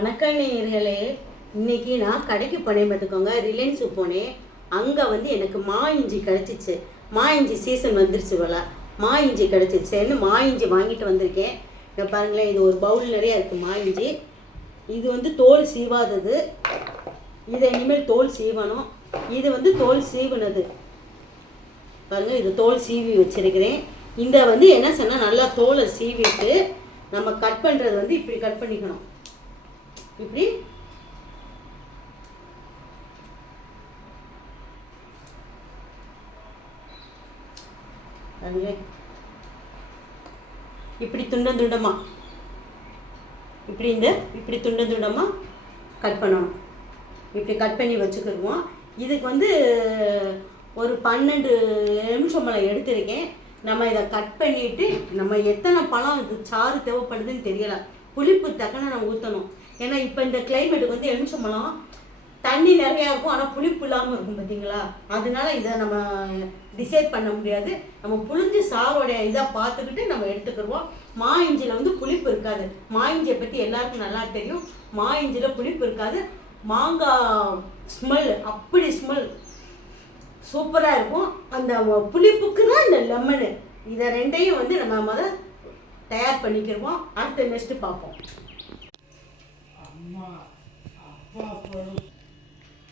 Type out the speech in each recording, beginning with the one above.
வணக்கம் நேயர்களே. இன்னைக்கு நான் கடைக்கு போனேன் பார்த்துக்கோங்க. ரிலையன்ஸு போனேன். அங்கே வந்து எனக்கு மா இஞ்சி கிடச்சிச்சு. மா இஞ்சி சீசன் வந்துருச்சு போல. மா இஞ்சி கிடச்சிச்சுன்னு மா இஞ்சி வாங்கிட்டு வந்திருக்கேன். இங்கே பாருங்களேன், இது ஒரு பவுல் நிறையா இருக்குது மா இஞ்சி. இது வந்து தோல் சீவாதது. இதை இனிமேல் தோல் சீவணும். இது வந்து தோல் சீவுனது பாருங்கள். இது தோல் சீவி வச்சுருக்கிறேன். இந்த வந்து என்ன சொன்னால் நல்லா தோலை சீவிட்டு நம்ம கட் பண்ணுறது வந்து இப்படி கட் பண்ணிக்கணும். இப்படி இப்படி துண்டமா இப்படி துண்டமா கட் பண்ணணும். இப்படி கட் பண்ணி வச்சுக்கிடுவோம். இதுக்கு வந்து ஒரு 12 எலுமிச்சம்பழம் எடுத்திருக்கேன். நம்ம இதை கட் பண்ணிவிட்டு நம்ம எத்தனை பழம் இது சாறு தேவைப்படுதுன்னு தெரியல. புளிப்பு தக்கன நம்ம ஊற்றணும். ஏன்னா இப்போ இந்த கிளைமேட்டுக்கு வந்து எலுமிச்சம்பழம் தண்ணி நிறையா இருக்கும், ஆனால் புளிப்பு இல்லாமல் இருக்கும் பார்த்தீங்களா. அதனால இதை நம்ம டிசைட் பண்ண முடியாது. நம்ம புளிஞ்சு சாரோடைய இதாக பார்த்துக்கிட்டு நம்ம எடுத்துக்கிடுவோம். மா இஞ்சியில் வந்து புளிப்பு இருக்காது. மா இஞ்சியை பற்றி எல்லாருக்கும் நல்லா தெரியும். மா இஞ்சியில் புளிப்பு இருக்காது. மாங்காய் ஸ்மெல் அப்படி ஸ்மெல் சூப்பராக இருக்கும். அந்த புளிப்புக்கு தான் இந்த லெமனு. இதை ரெண்டையும் வந்து நம்ம முதல் தயார் பண்ணிக்கிடுவோம். அடுத்த நெக்ஸ்ட்டு பார்ப்போம்.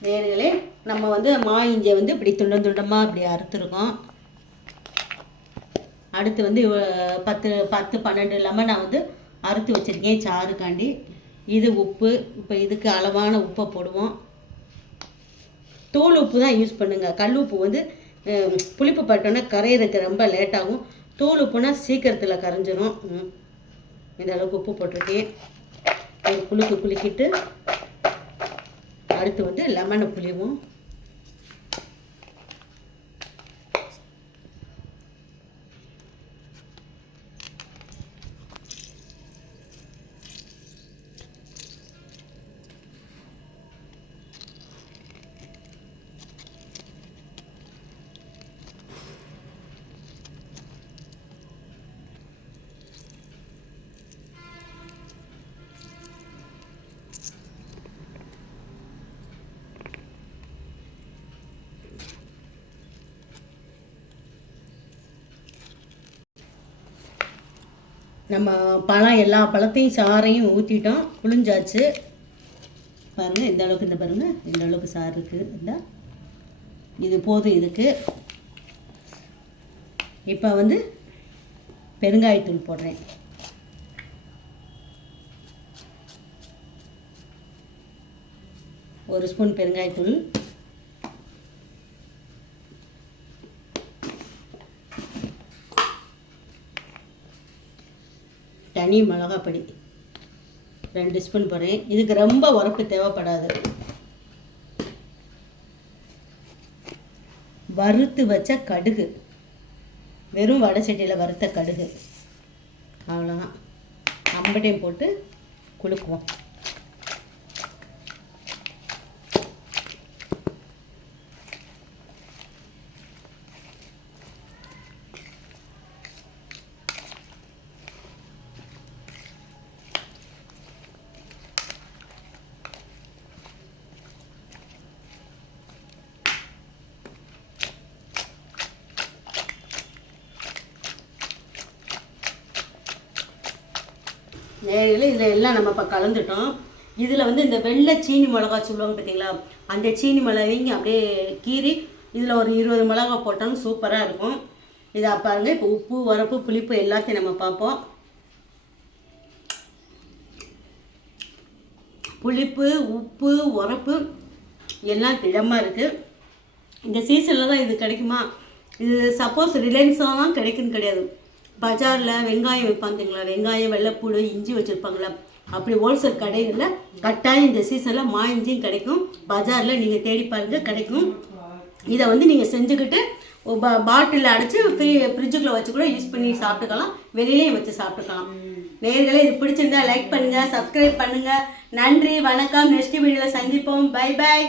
நேர்களே, நம்ம வந்து மா இஞ்சியை வந்து இப்படி துண்டமாக இப்படி அறுத்துருக்கோம். அடுத்து வந்து 10-12 லெமன் நான் வந்து அறுத்து வச்சுருக்கேன் சாறுக்காண்டி. இது உப்பு. இப்போ இதுக்கு அளவான உப்பை போடுவோம். தூள் உப்பு தான் யூஸ் பண்ணுங்கள். கல் உப்பு வந்து புளிப்பு பட்டோன்னா கரையிறதுக்கு ரொம்ப லேட்டாகும். தூள் உப்புனா சீக்கிரத்தில் கரைஞ்சிரும். இந்த அளவுக்கு உப்பு போட்டிருக்கேன். குலுக்கிட்டு அடுத்து வந்து லெமனை புளிவோம். நம்ம பழம் எல்லா பழத்தையும் சாறையும் ஊற்றிட்டோம், புளிஞ்சாச்சு. பாருங்கள் இந்த அளவுக்கு, இந்த பாருங்கள் இந்த அளவுக்கு சாறு இருக்குது. இந்த இது போதும் இதுக்கு. இப்போ வந்து பெருங்காயத்தூள் போடுறேன். ஒரு ஸ்பூன் பெருங்காயத்தூள். தனி மிளகாப்பொடி 2 ஸ்பூன் போடுறேன். இதுக்கு ரொம்ப உரப்பு தேவைப்படாது. வறுத்து வச்ச கடுகு, வெறும் வடை சட்டியில் வறுத்த கடுகு, அவ்வளோதான். அம்பட்டையும் போட்டு குலுக்குவோம். நேரில் இதில் எல்லாம் நம்ம இப்போ கலந்துட்டோம். இதில் வந்து இந்த வெள்ளை சீனி மிளகா சொல்லுவாங்க பார்த்தீங்களா, அந்த சீனி மிளகைங்க அப்படியே கீறி இதில் ஒரு 20 மிளகா போட்டாலும் சூப்பராக இருக்கும். இதை பாருங்கள். இப்போ உப்பு, உரப்பு, புளிப்பு எல்லாத்தையும் நம்ம பார்ப்போம். புளிப்பு, உப்பு, உரப்பு எல்லாம் திடமாக இருக்குது. இந்த சீசனில் தான் இது கிடைக்குமா? இது சப்போஸ் ரிலையன்ஸாக தான் கிடைக்குன்னு கிடையாது. பஜாரில் வெங்காயம் வைப்பாங்களா, வெங்காயம், வெள்ளைப்பூடு, இஞ்சி வச்சுருப்பாங்களா, அப்படி ஹோல்சேல் கடைகளில் கட்டாயம் இந்த சீசனில் மா இஞ்சியும் கிடைக்கும். பஜாரில் நீங்கள் தேடி பாருங்கள், கிடைக்கும். இதை வந்து நீங்கள் செஞ்சுக்கிட்டு பாட்டிலில் அடைச்சி ஃப்ரிட்ஜுக்குள்ளே வச்சு கூட யூஸ் பண்ணி சாப்பிட்டுக்கலாம். வெளியிலையும் வச்சு சாப்பிட்டுக்கலாம். நேயர்களே, இது பிடிச்சிருந்தா லைக் பண்ணுங்கள், சப்ஸ்கிரைப் பண்ணுங்கள். நன்றி, வணக்கம். நெக்ஸ்ட் வீடியோவில் சந்திப்போம். Bye bye.